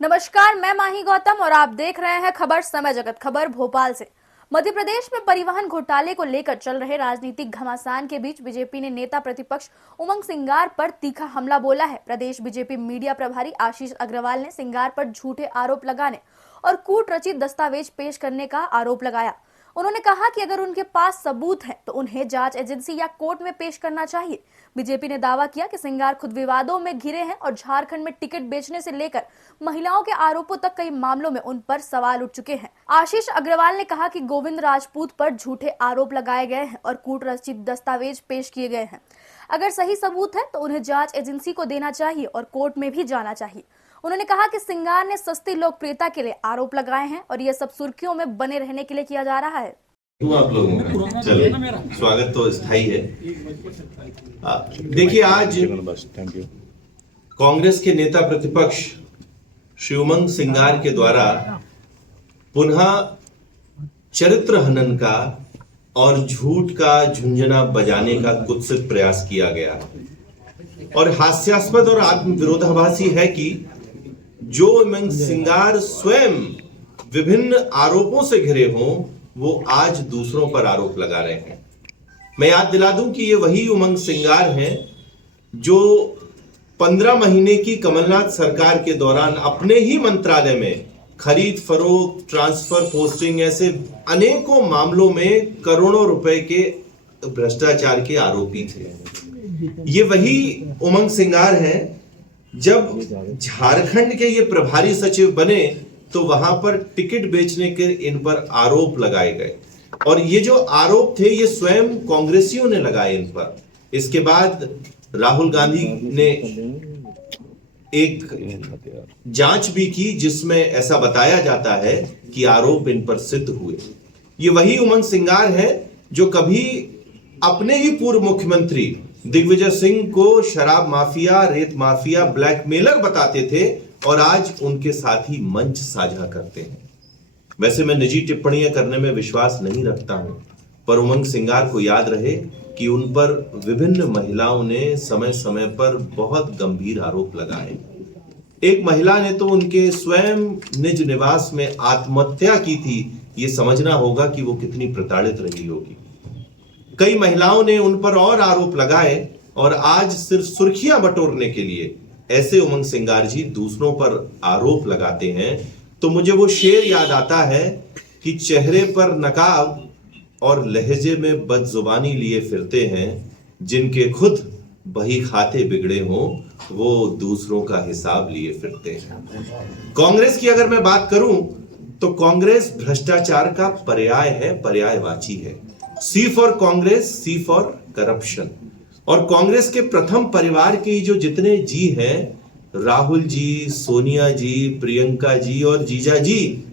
नमस्कार, मैं माही गौतम और आप देख रहे हैं खबर समय जगत। खबर भोपाल से। मध्य प्रदेश में परिवहन घोटाले को लेकर चल रहे राजनीतिक घमासान के बीच बीजेपी ने नेता प्रतिपक्ष उमंग सिंगार पर तीखा हमला बोला है। प्रदेश बीजेपी मीडिया प्रभारी आशीष अग्रवाल ने सिंगार पर झूठे आरोप लगाने और कूट रचित दस्तावेज पेश करने का आरोप लगाया। उन्होंने कहा कि अगर उनके पास सबूत है तो उन्हें जांच एजेंसी या कोर्ट में पेश करना चाहिए। बीजेपी ने दावा किया कि सिंगार खुद विवादों में घिरे हैं और झारखंड में टिकट बेचने से लेकर महिलाओं के आरोपों तक कई मामलों में उन पर सवाल उठ चुके हैं। आशीष अग्रवाल ने कहा कि गोविंद राजपूत पर झूठे आरोप लगाए गए हैं और कूट रचित दस्तावेज पेश किए गए हैं। अगर सही सबूत है तो उन्हें जांच एजेंसी को देना चाहिए और कोर्ट में भी जाना चाहिए। उन्होंने कहा कि सिंगार ने सस्ती लोकप्रियता के लिए आरोप लगाए हैं और यह सब सुर्खियों में बने रहने के लिए किया जा रहा है। आप लोगों का चलिए स्वागत तो स्थायी है। देखिए, आज कांग्रेस के नेता प्रतिपक्ष श्री उमंग सिंगार के द्वारा पुनः चरित्र हनन का और झूठ का झुंझुना बजाने का कुत्सित प्रयास किया गया और हास्यास्पद और आत्मविरोधाभासी है कि जो उमंग सिंगार स्वयं विभिन्न आरोपों से घिरे हों, वो आज दूसरों पर आरोप लगा रहे हैं। मैं याद दिला दूं कि ये वही उमंग सिंगार हैं जो 15 महीने की कमलनाथ सरकार के दौरान अपने ही मंत्रालय में खरीद फरोख्त, ट्रांसफर, पोस्टिंग ऐसे अनेकों मामलों में करोड़ों रुपए के भ्रष्टाचार के आरोपी थे। ये वही उमंग सिंगार हैं जब झारखंड के ये प्रभारी सचिव बने तो वहां पर टिकट बेचने के इन पर आरोप लगाए गए और ये जो आरोप थे ये स्वयं कांग्रेसियों ने लगाए इन पर। इसके बाद राहुल गांधी ने एक जांच भी की जिसमें ऐसा बताया जाता है कि आरोप इन पर सिद्ध हुए। ये वही उमंग सिंगार है जो कभी अपने ही पूर्व मुख्यमंत्री दिग्विजय सिंह को शराब माफिया, रेत माफिया, ब्लैकमेलर बताते थे और आज उनके साथ ही मंच साझा करते हैं। वैसे मैं निजी टिप्पणियां करने में विश्वास नहीं रखता हूं, पर उमंग सिंगार को याद रहे कि उन पर विभिन्न महिलाओं ने समय समय पर बहुत गंभीर आरोप लगाए। एक महिला ने तो उनके स्वयं निज निवास में आत्महत्या की थी। ये समझना होगा कि वो कितनी प्रताड़ित रही होगी। कई महिलाओं ने उन पर और आरोप लगाए और आज सिर्फ सुर्खियां बटोरने के लिए ऐसे उमंग सिंगार जी दूसरों पर आरोप लगाते हैं तो मुझे वो शेर याद आता है कि चेहरे पर नकाब और लहजे में बदजुबानी लिए फिरते हैं, जिनके खुद बही खाते बिगड़े हों वो दूसरों का हिसाब लिए फिरते हैं। कांग्रेस की अगर मैं बात करूं तो कांग्रेस भ्रष्टाचार का पर्याय है, पर्यायवाची है। C for Congress, C for corruption. और कांग्रेस के प्रथम परिवार के जो जितने जी हैं, राहुल जी, सोनिया जी, प्रियंका जी और जीजा जी,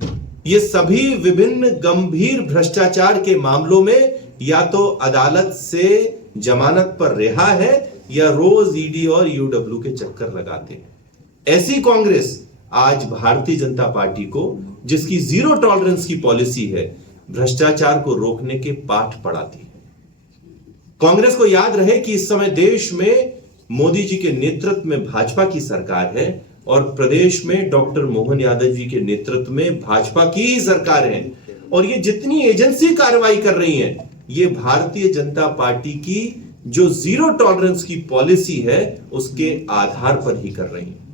ये सभी विभिन्न गंभीर भ्रष्टाचार के मामलों में या तो अदालत से जमानत पर रिहा है या रोज ईडी और यूडब्ल्यू के चक्कर लगाते हैं। ऐसी कांग्रेस आज भारतीय जनता पार्टी को, जिसकी जीरो टॉलरेंस की पॉलिसी है, भ्रष्टाचार को रोकने के पाठ पढ़ाती है। कांग्रेस को याद रहे कि इस समय देश में मोदी जी के नेतृत्व में भाजपा की सरकार है और प्रदेश में डॉक्टर मोहन यादव जी के नेतृत्व में भाजपा की ही सरकार है और ये जितनी एजेंसी कार्रवाई कर रही हैं, ये भारतीय जनता पार्टी की जो जीरो टॉलरेंस की पॉलिसी है उसके आधार पर ही कर रही है।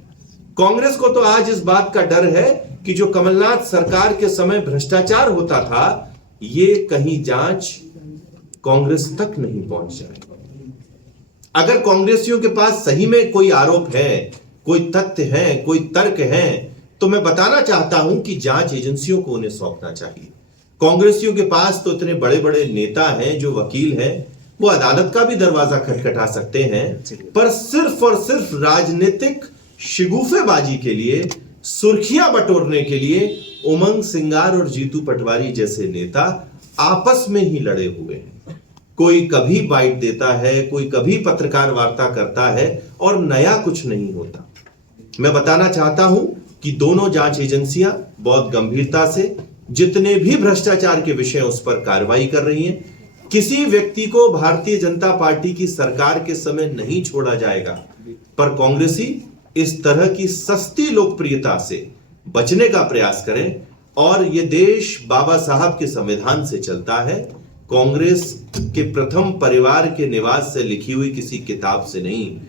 कांग्रेस को तो आज इस बात का डर है कि जो कमलनाथ सरकार के समय भ्रष्टाचार होता था, ये कहीं जांच कांग्रेस तक नहीं पहुंच जाए। अगर कांग्रेसियों के पास सही में कोई आरोप है, कोई तथ्य है, कोई तर्क है, तो मैं बताना चाहता हूं कि जांच एजेंसियों को उन्हें सौंपना चाहिए। कांग्रेसियों के पास तो इतने बड़े बड़े नेता हैं, जो वकील हैं, वो अदालत का भी दरवाजा खटखटा सकते हैं, पर सिर्फ और सिर्फ राजनीतिक शिगुफेबाजी के लिए, सुर्खियां बटोरने के लिए उमंग सिंगार और जीतू पटवारी जैसे नेता आपस में ही लड़े हुए हैं। कोई कभी बाइट देता है, कोई कभी पत्रकार वार्ता करता है और नया कुछ नहीं होता। मैं बताना चाहता हूं कि दोनों जांच एजेंसियां बहुत गंभीरता से जितने भी भ्रष्टाचार के विषय उस पर कार्रवाई कर रही हैं। किसी व्यक्ति को भारतीय जनता पार्टी की सरकार के समय नहीं छोड़ा जाएगा, पर कांग्रेसी इस तरह की सस्ती लोकप्रियता से बचने का प्रयास करें। और ये देश बाबा साहब के संविधान से चलता है, कांग्रेस के प्रथम परिवार के निवास से लिखी हुई किसी किताब से नहीं।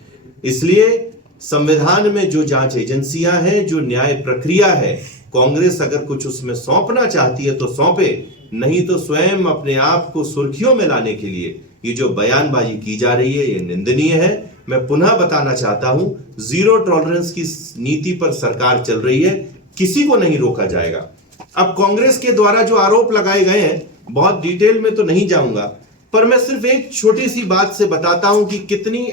इसलिए संविधान में जो जांच एजेंसियां हैं, जो न्याय प्रक्रिया है, कांग्रेस अगर कुछ उसमें सौंपना चाहती है तो सौंपे, नहीं तो स्वयं अपने आप को सुर्खियों में लाने के लिए ये जो बयानबाजी की जा रही है, ये निंदनीय है। मैं पुनः बताना चाहता हूं, जीरो टॉलरेंस की नीति पर सरकार चल रही है, किसी को नहीं रोका जाएगा। अब कांग्रेस के द्वारा जो आरोप लगाए गए हैं, बहुत डिटेल में तो नहीं जाऊंगा, पर मैं सिर्फ एक छोटी सी बात से बताता हूं कि कितनी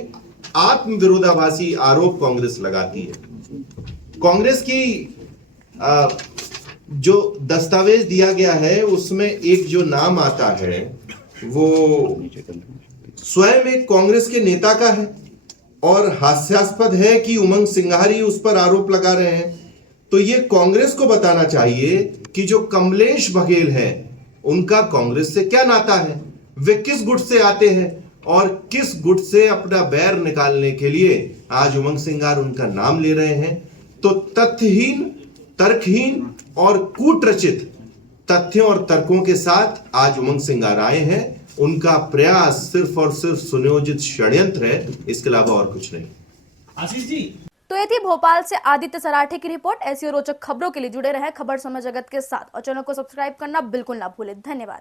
आत्म विरोधाभासी आरोप कांग्रेस लगाती है। कांग्रेस की जो दस्तावेज दिया गया है उसमें एक जो नाम आता है वो स्वयं एक कांग्रेस के नेता का है, और हास्यास्पद है कि उमंग सिंघार ही उस पर आरोप लगा रहे हैं। तो ये कांग्रेस को बताना चाहिए कि जो कमलेश बघेल हैं उनका कांग्रेस से क्या नाता है, वे किस गुट से आते हैं और किस गुट से अपना बैर निकालने के लिए आज उमंग सिंघार उनका नाम ले रहे हैं। तो तथ्यहीन, तर्कहीन और कूटरचित तथ्यों और तर्कों के साथ आज उमंग सिंघार आए हैं। उनका प्रयास सिर्फ और सिर्फ सुनियोजित षड्यंत्र है, इसके अलावा और कुछ नहीं। आशीष जी, तो ये थी भोपाल से आदित्य सराठे की रिपोर्ट। ऐसी और रोचक खबरों के लिए जुड़े रहें खबर समय जगत के साथ और चैनल को सब्सक्राइब करना बिल्कुल ना भूलें। धन्यवाद।